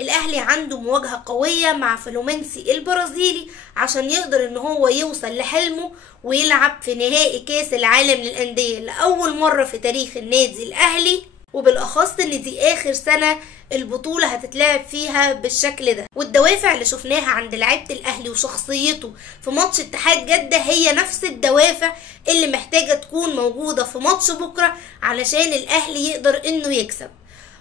الاهلي عنده مواجهة قوية مع فلومينسي البرازيلي عشان يقدر ان هو يوصل لحلمه ويلعب في نهائي كاس العالم للأندية لأول مرة في تاريخ النادي الاهلي، وبالاخص ان دي اخر سنة البطولة هتتلعب فيها بالشكل ده. والدوافع اللي شفناها عند لعيبة الاهلي وشخصيته في ماتش اتحاد جدة هي نفس الدوافع اللي محتاجة تكون موجودة في ماتش بكرة علشان الاهلي يقدر انه يكسب.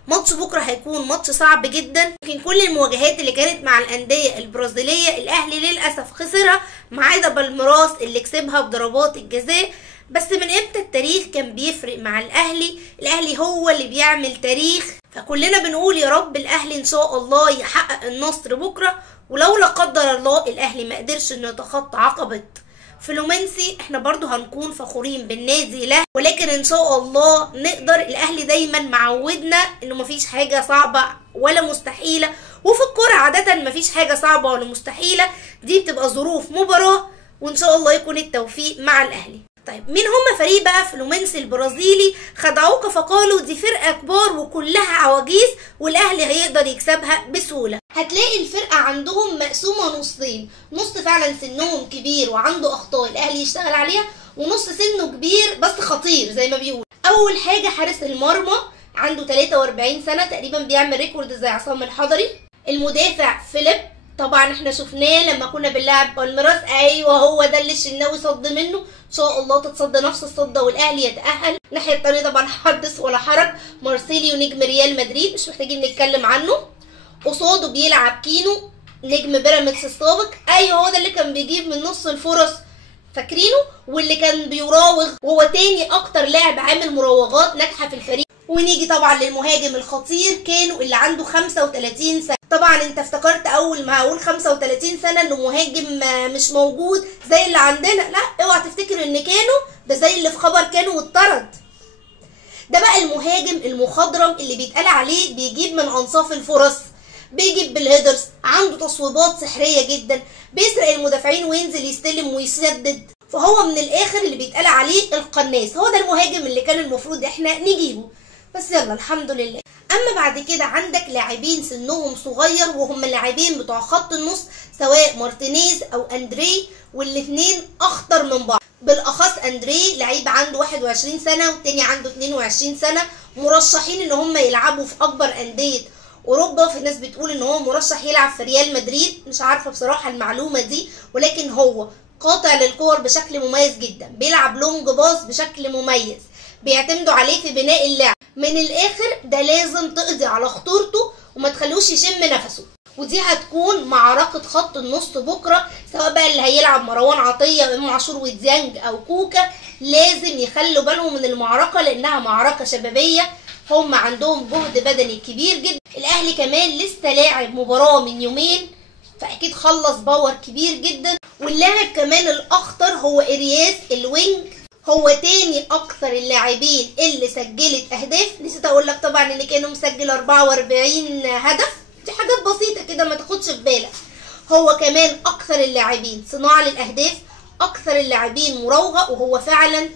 ماتش بكره هيكون ماتش صعب جدا. يمكن كل المواجهات اللي كانت مع الانديه البرازيليه الاهلي للاسف خسرها ما عدا بالميراس اللي كسبها بضربات الجزاء. بس من امتى التاريخ كان بيفرق مع الاهلي هو اللي بيعمل تاريخ. فكلنا بنقول يا رب الاهلي ان شاء الله يحقق النصر بكره، ولو لا قدر الله الاهلي ما قدرش انه يتخطى عقبه فلومينسي احنا برضو هنكون فخورين بالنادي له، ولكن ان شاء الله نقدر. الاهلي دايما معودنا انه مفيش حاجة صعبة ولا مستحيلة، وفي الكرة عادة مفيش حاجة صعبة ولا مستحيلة، دي بتبقى ظروف مباراة، وان شاء الله يكون التوفيق مع الاهلي. طيب مين هم فريق بقى فلومينسي البرازيلي؟ خدعوك فقالوا دي فرقة كبار وكلها عواجيز والاهلي هيقدر يكسبها بسهولة. هتلاقي الفرقة عندهم مقسومة نصين، نص فعلا سنهم كبير وعنده اخطاء الاهلي يشتغل عليها، ونص سنه كبير بس خطير زي ما بيقول. اول حاجة حارس المرمى عنده 43 سنة تقريبا بيعمل ريكورد زي عصام الحضري. المدافع فيليب طبعا احنا شفناه لما كنا بنلعب بالميراس، ايوه هو ده اللي الشناوي صد منه، ان شاء الله تتصد نفس الصده والاهلي يتاهل. الناحيه الثانيه طبعا حدث ولا حرج مارسيليو نجم ريال مدريد مش محتاجين نتكلم عنه. قصاده بيلعب كينو نجم بيراميدز السابق، ايوه هو ده اللي كان بيجيب من نص الفرص فاكرينه، واللي كان بيراوغ وهو تاني اكتر لاعب عامل مراوغات ناجحه في الفريق. ونيجي طبعا للمهاجم الخطير كانو اللي عنده 35 سنه. طبعا انت افتكرت اول ما اقول 35 سنه انه مهاجم مش موجود زي اللي عندنا، لا اوعى تفتكر ان كانو ده زي اللي في خبر كانو واتطرد. ده بقى المهاجم المخضرم اللي بيتقال عليه بيجيب من انصاف الفرص، بيجيب بالهيدرز، عنده تصويبات سحريه جدا، بيسرق المدافعين وينزل يستلم ويسدد، فهو من الاخر اللي بيتقال عليه القناص. هو ده المهاجم اللي كان المفروض احنا نجيبه، بس يلا الحمد لله. اما بعد كده عندك لاعبين سنهم صغير وهم اللاعبين بتوع خط النص سواء مارتينيز او اندري، والاثنين اخطر من بعض. بالاخص اندري لعيب عنده 21 سنه والتاني عنده 22 سنه، مرشحين ان هم يلعبوا في اكبر انديه اوروبا. في ناس بتقول ان هو مرشح يلعب في ريال مدريد، مش عارفه بصراحه المعلومه دي، ولكن هو قاطع للكور بشكل مميز جدا، بيلعب لونج باص بشكل مميز، بيعتمدوا عليه في بناء اللعب. من الاخر ده لازم تقضي على خطورته وما تخلوش يشم نفسه، ودي هتكون معركه خط النص بكره، سواء بقى اللي هيلعب مروان عطيه وامام عاشور وديانج او كوكا. لازم يخلوا بالهم من المعركه لانها معركه شبابيه، هم عندهم جهد بدني كبير جدا. الاهلي كمان لسه لاعب مباراه من يومين فاكيد خلص باور كبير جدا. واللاعب كمان الاخطر هو ارياس الوينج، هو تاني اكثر اللاعبين اللي سجلت اهداف. نسيت اقول لك طبعا ان كانوا مسجل 44 هدف، دي حاجات بسيطه كده ما تاخدش في بالك. هو كمان اكثر اللاعبين صناعه للاهداف، اكثر اللاعبين مراوغه، وهو فعلا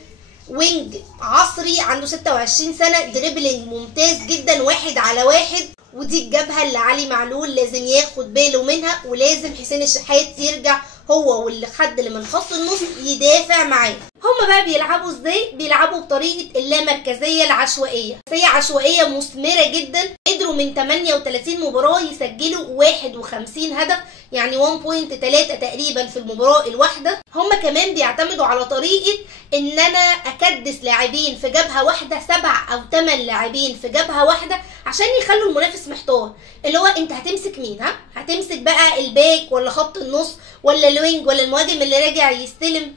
وينج عصري عنده 26 سنه، دريبلينج ممتاز جدا 1 على 1. ودي الجبهه اللي علي معلول لازم ياخد باله منها، ولازم حسين الشحات يرجع هو واللي خد اللي من خط النص يدافع معاه. هما بقى بيلعبوا ازاي؟ بيلعبوا بطريقه اللامركزيه العشوائيه، هي عشوائيه مثمره جدا. قدروا من 38 مباراه يسجلوا 51 هدف، يعني 1.3 تقريبا في المباراه الواحده. هما كمان بيعتمدوا على طريقه ان انا اكدس لاعبين في جبهه واحده، 7 أو 8 لاعبين في جبهه واحده عشان يخلوا المنافس محتار، اللي هو انت هتمسك مين؟ هتمسك بقى الباك ولا خط النص ولا الوينج ولا المهاجم اللي راجع يستلم؟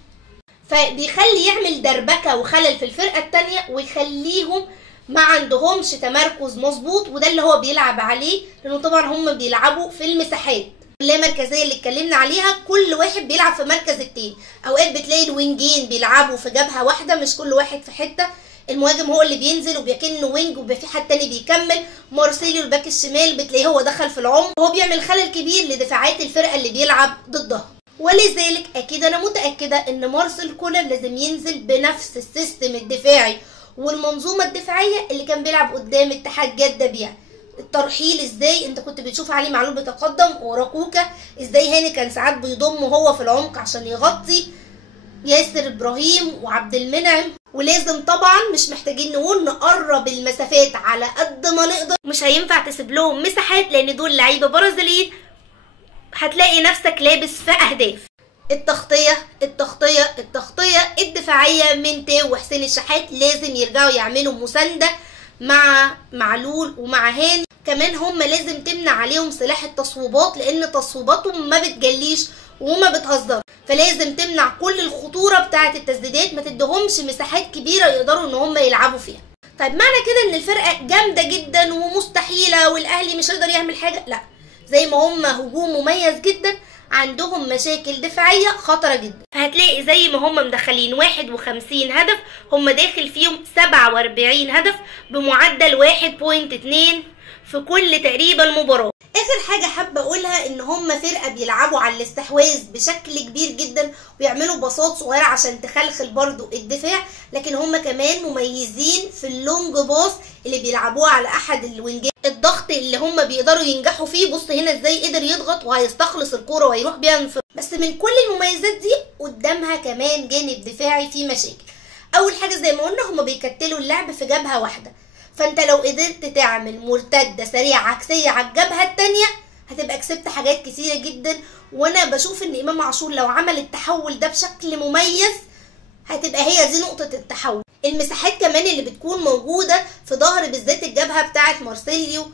فبيخلي يعمل دربكه وخلل في الفرقه الثانيه ويخليهم ما عندهمش تمركز مظبوط، وده اللي هو بيلعب عليه، لانه طبعا هم بيلعبوا في المساحات. اللامركزيه اللي اتكلمنا عليها كل واحد بيلعب في مركز التاني، اوقات بتلاقي الوينجين بيلعبوا في جبهه واحده مش كل واحد في حته، المهاجم هو اللي بينزل وبيكنه وينج وبيبقى في حد تاني بيكمل. مارسيليو الباك الشمال بتلاقيه هو دخل في العمق، وهو بيعمل خلل كبير لدفاعات الفرقه اللي بيلعب ضدها. ولذلك اكيد انا متاكده ان مارسيل كولر لازم ينزل بنفس السيستم الدفاعي والمنظومه الدفاعيه اللي كان بيلعب قدام اتحاد جده بيها. الترحيل ازاي انت كنت بتشوف علي معلول بيتقدم ورا كوكا، ازاي هاني كان ساعات بيضم هو في العمق عشان يغطي ياسر ابراهيم وعبد المنعم. ولازم طبعا مش محتاجين نقول نقرب المسافات على قد ما نقدر، مش هينفع تسيب لهم مساحات لان دول لعيبه برازيليين، هتلاقي نفسك لابس في اهداف. التغطيه الدفاعيه من تاو وحسين الشحات لازم يرجعوا يعملوا مسانده مع معلول ومع هاني. كمان هم لازم تمنع عليهم سلاح التصويبات لان تصويباتهم ما بتجليش وما بتهزر، فلازم تمنع كل الخطوره بتاعه التسديدات، ما تدهمش مساحات كبيره يقدروا ان هم يلعبوا فيها. طيب معنى كده ان الفرقه جامده جدا ومستحيله والاهلي مش هيقدر يعمل حاجه؟ لا، زي ما هم هجوم مميز جدا عندهم مشاكل دفاعيه خطره جدا. فهتلاقي زي ما هم مدخلين 51 هدف هم داخل فيهم 47 هدف بمعدل 1.2 في كل تقريبا مباراه. اخر حاجه حابه اقولها ان هم فرقه بيلعبوا على الاستحواذ بشكل كبير جدا ويعملوا باصات صغيره عشان تخلخل برضو الدفاع، لكن هم كمان مميزين في اللونج باص اللي بيلعبوه على احد الوينجات. الضغط اللي هم بيقدروا ينجحوا فيه، بص هنا ازاي قدر يضغط وهيستخلص الكوره وهيروح بيها من بس من كل المميزات دي قدامها كمان جانب دفاعي فيه مشاكل. اول حاجه زي ما قلنا هم بيكتلوا اللعب في جبهه واحده، فانت لو قدرت تعمل مرتده سريعه عكسيه على الجبهه التانيه هتبقى كسبت حاجات كتيره جدا. وانا بشوف ان امام عاشور لو عمل التحول ده بشكل مميز هتبقى هي دي نقطه التحول. المساحات كمان اللي بتكون موجوده في ظهر بالذات الجبهه بتاعه مارسيليو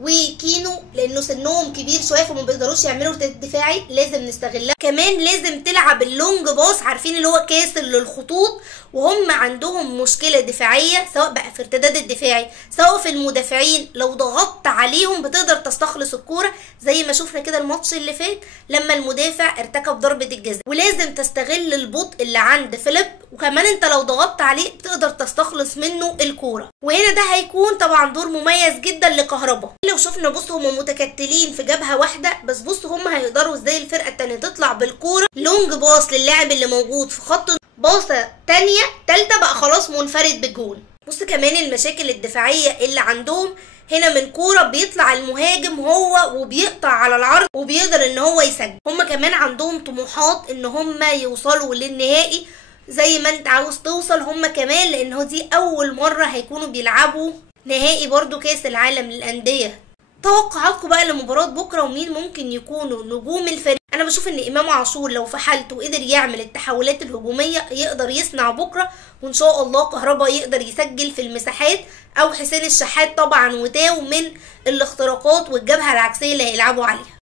وكينو لانه سنهم كبير شويه فما بيقدروش يعملوا دفاعي، لازم نستغلها. كمان لازم تلعب اللونج باص، عارفين اللي هو كاسر للخطوط، وهم عندهم مشكله دفاعيه سواء بقى في ارتداد الدفاعي سواء في المدافعين. لو ضغطت عليهم بتقدر تستخلص الكوره زي ما شفنا كده الماتش اللي فات لما المدافع ارتكب ضربه الجزاء. ولازم تستغل البطء اللي عند فيليب، وكمان انت لو ضغطت عليه بتقدر تستخلص منه الكوره. وهنا ده هيكون طبعا دور مميز جدا لكهربا. لو شفنا بص هم متكتلين في جبهه واحده، بس بص هم هيقدروا ازاي الفرقه التانيه تطلع بالكوره لونج باص للاعب اللي موجود في خط، باصه تانيه تالته بقى خلاص منفرد بالجون. بص كمان المشاكل الدفاعيه اللي عندهم هنا، من كوره بيطلع المهاجم هو وبيقطع على العرض وبيقدر ان هو يسجل. هم كمان عندهم طموحات ان هم يوصلوا للنهائي زي ما انت عاوز توصل هم كمان، لانه دي اول مره هيكونوا بيلعبوا نهائي برضو كاس العالم للانديه. توقعاتكم بقى لمباراه بكره ومين ممكن يكونوا نجوم الفريق؟ انا بشوف ان امام عاشور لو في حالته وقدر يعمل التحولات الهجوميه يقدر يصنع بكره، وان شاء الله كهربا يقدر يسجل في المساحات، او حسين الشحات طبعا وتاو من الاختراقات والجبهه العكسيه اللي هيلعبوا عليها.